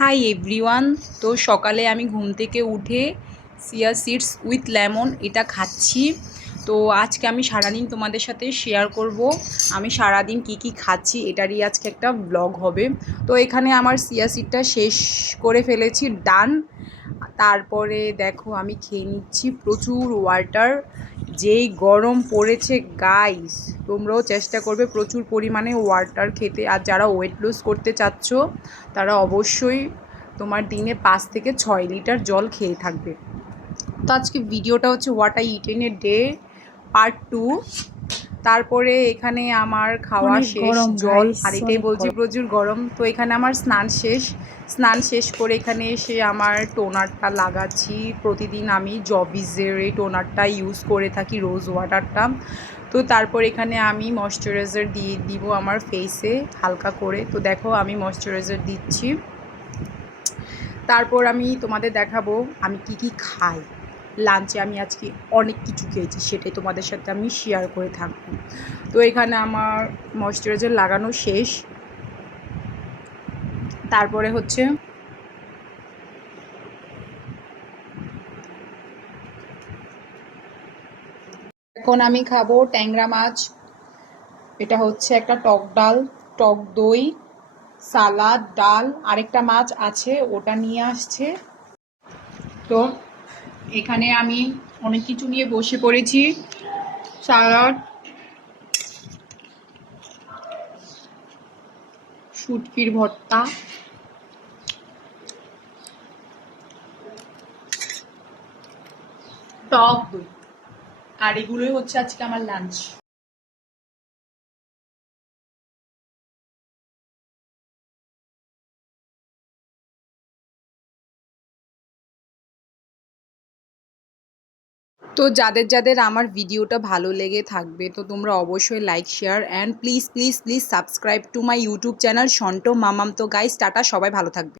Hi everyone. তো সকালে আমি ঘুম থেকে উঠে চিয়া সিডস উইথ লেমন এটা খাচ্ছি। তো আজকে আমি সারাদিন তোমাদের সাথে শেয়ার করব আমি সারাদিন কি কি খাচ্ছি, এটারই আজকে একটা ব্লগ হবে। তো এখানে আমার চিয়া সিডটা শেষ করে ফেলেছি, ডান। তারপরে দেখো আমি খেয়ে নিচ্ছি প্রচুর ওয়াটার। যেই গরম পড়েছে গাইস, তোমরাও চেষ্টা করবে প্রচুর পরিমাণে ওয়াটার খেতে। আর যারা ওয়েট লুজ করতে চাচ্ছ তারা অবশ্যই তোমার দিনে 5 থেকে 6 লিটার জল খেয়ে থাকবে। তো আজকে ভিডিওটা হচ্ছে what I it in a day part 2। তারপরে এখানে আমার খাওয়া অনেক শেষ, গরম জল গাইস, আর এটাই অনেক বলছি গরম। প্রচুর গরম। তো এখানে আমার স্নান শেষ করে এখানে এসে আমার টোনারটা লাগাচ্ছি। প্রতিদিন আমি জবিজের এই টোনারটা ইউজ করে থাকি, রোজ ওয়াটারটা। তো তারপর এখানে আমি ময়শ্চারাইজার দিয়ে দিব আমার ফেসে হালকা করে। তো দেখো আমি ময়শ্চারাইজার দিচ্ছি। তারপর আমি তোমাদের দেখাবো আমি কি কি খাই। লাঞ্চে আমি আজকে অনেক কিছু খেয়েছি, সেটাই তোমাদের সাথে আমি শেয়ার করে থাকবো। তো এখানে আমার ময়শ্চারাইজার লাগানো শেষ। তারপরে হচ্ছে এখন আমি খাবো ট্যাংরা মাছ। এটা হচ্ছে একটা টক ডাল, টক দই, সালাদ, ডাল, আরেকটা মাছ আছে ওটা নিয়ে আসছে। তো এখানে আমি অনেক কিছু নিয়ে বসে পড়েছি। সালাড, শুটকির ভর্তা, টক দই, আর এগুলোই হচ্ছে আজকে আমার লাঞ্চ। তো যাদের যাদের আমার ভিডিওটা ভালো লেগে থাকবে তো তোমরা অবশ্যই like, share and please please please subscribe to my YouTube channel সন্টো মামাম। তো গাইস টাটা, সবাই ভালো থাকবে।